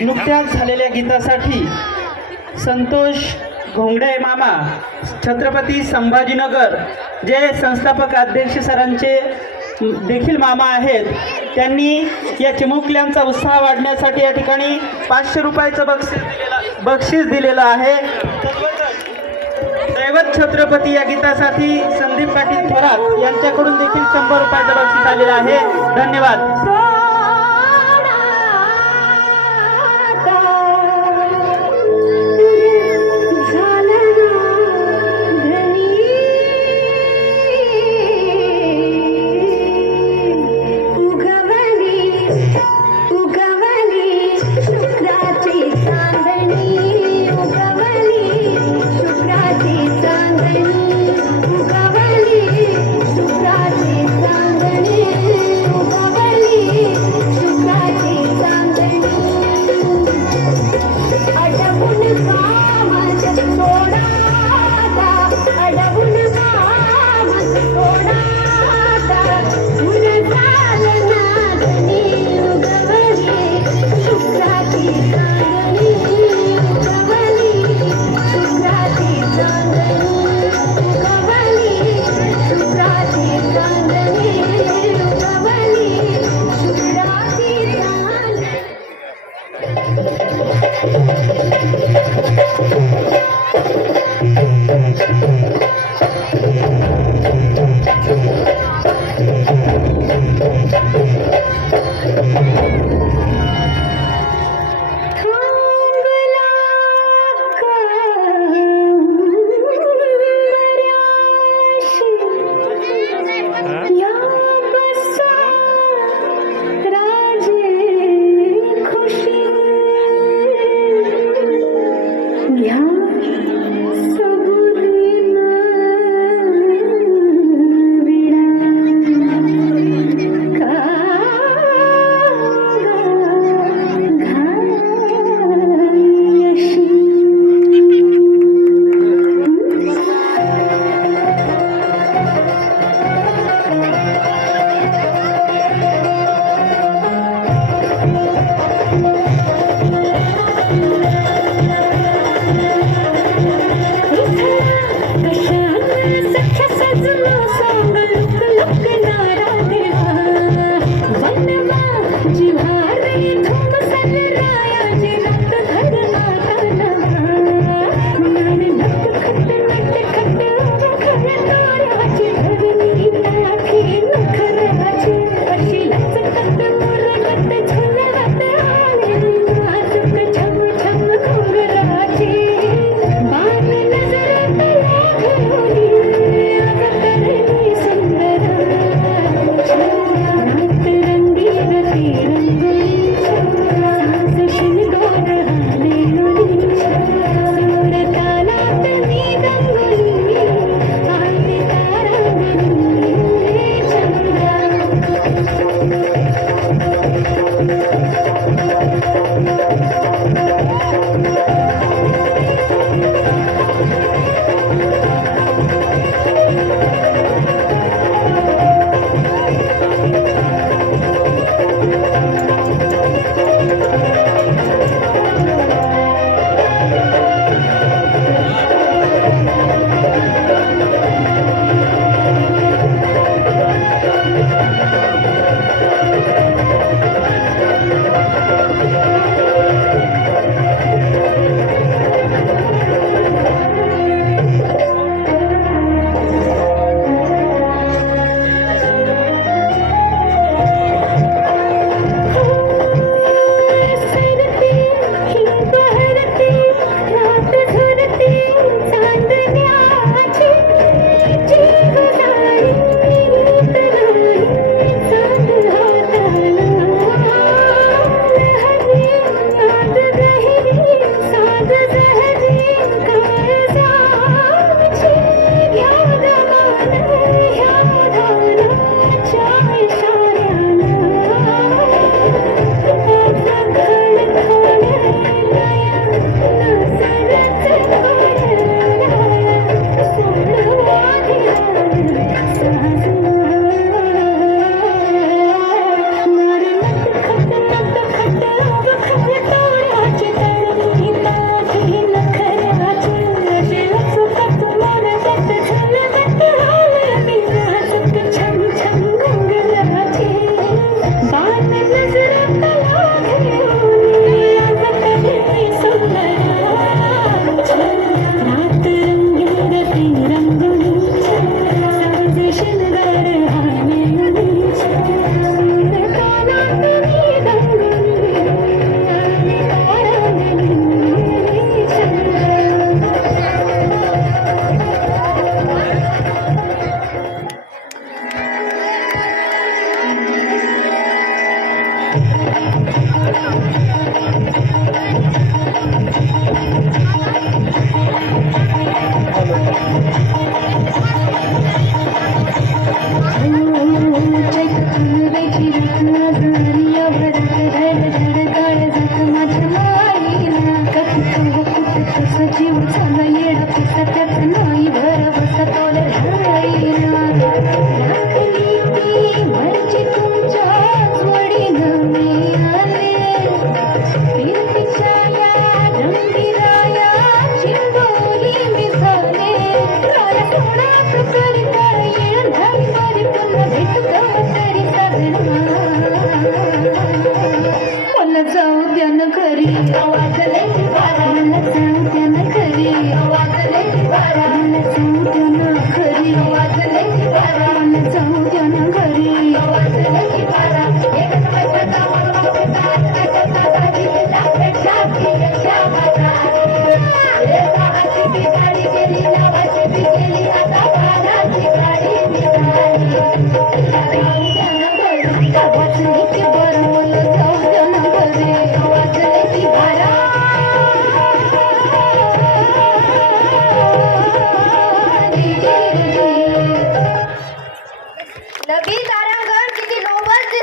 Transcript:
नुकत्याच झालेल्या गीतासाठी संतोष घोंगडे मामा, छत्रपती संभाजीनगर, जे संस्थापक अध्यक्ष सरांचे देखील मामा आहेत, त्यांनी या चिमुकल्यांचा उत्साह वाढण्यासाठी या ठिकाणी 500 रुपयाचं बक्षीस दिलेलं आहे. दैवत छत्रपती या गीतासाठी संदीप पाटील थोरात यांच्याकडून देखील 100 रुपयाचं बक्षीस आलेलं आहे. धन्यवाद. जीव झाला येडा पिसा त्याच नाही भरवसा तोला राहिला राखली ती मर्जी तुमच्या जोडीनं मी आले फिरतीच्या या रंगीराया चिंबोरी मी झाले राया सोडाच करिता येण धाडी मारी पुन्हा भेटू तरी साधना मला जाऊ द्या न घरी आवाज लई मला जाऊ